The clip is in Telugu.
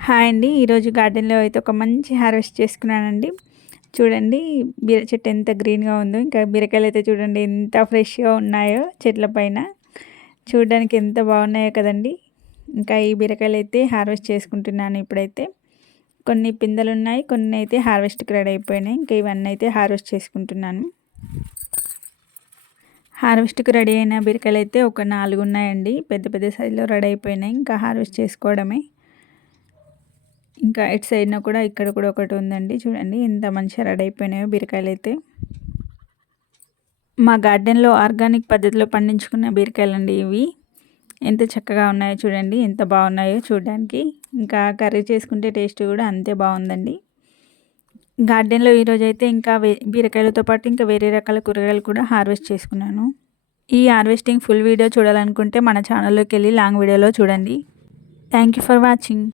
హాయ్ అండి. ఈరోజు గార్డెన్‌లో అయితే ఒక మంచి హార్వెస్ట్ చేసుకున్నానండి. చూడండి బీర చెట్టు ఎంత గ్రీన్‌గా ఉందో. ఇంకా బీరకాయలైతే చూడండి ఎంత ఫ్రెష్‌గా ఉన్నాయో చెట్ల పైన. చూడడానికి ఎంత బాగున్నాయో కదండీ. ఇంకా ఈ బీరకాయలైతే హార్వెస్ట్ చేసుకుంటున్నాను ఇప్పుడైతే. కొన్ని పిందెలున్నాయి, కొన్ని అయితే హార్వెస్ట్‌కి రెడీ అయిపోయినాయి. ఇంకా ఇవన్నీ అయితే హార్వెస్ట్ చేసుకుంటున్నాను. హార్వెస్ట్‌కి రెడీ అయిన బీరకాయలైతే ఒక 4 ఉన్నాయండి. పెద్ద పెద్ద సైజులో రెడీ అయిపోయినాయి. ఇంకా హార్వెస్ట్ చేసుకోవడమే. ఇంకా ఇటు సైడ్‌న కూడా ఇక్కడ కూడా ఒకటి ఉందండి. చూడండి ఎంత మంచిగా రెడీ అయిపోయినాయో బీరకాయలైతే. మా గార్డెన్‌లో ఆర్గానిక్ పద్ధతిలో పండించుకున్న బీరకాయలండి ఇవి. ఎంత చక్కగా ఉన్నాయో చూడండి. ఎంత బాగున్నాయో చూడడానికి. ఇంకా కర్రీ చేసుకుంటే టేస్ట్ కూడా అంతే బాగుందండి. గార్డెన్‌లో ఈరోజైతే ఇంకా బీరకాయలతో పాటు ఇంకా వేరే రకాల కూరగాయలు కూడా హార్వెస్ట్ చేసుకున్నాను. ఈ హార్వెస్టింగ్ ఫుల్ వీడియో చూడాలనుకుంటే మన ఛానల్లోకి వెళ్ళి లాంగ్ వీడియోలో చూడండి. Thank you for watching.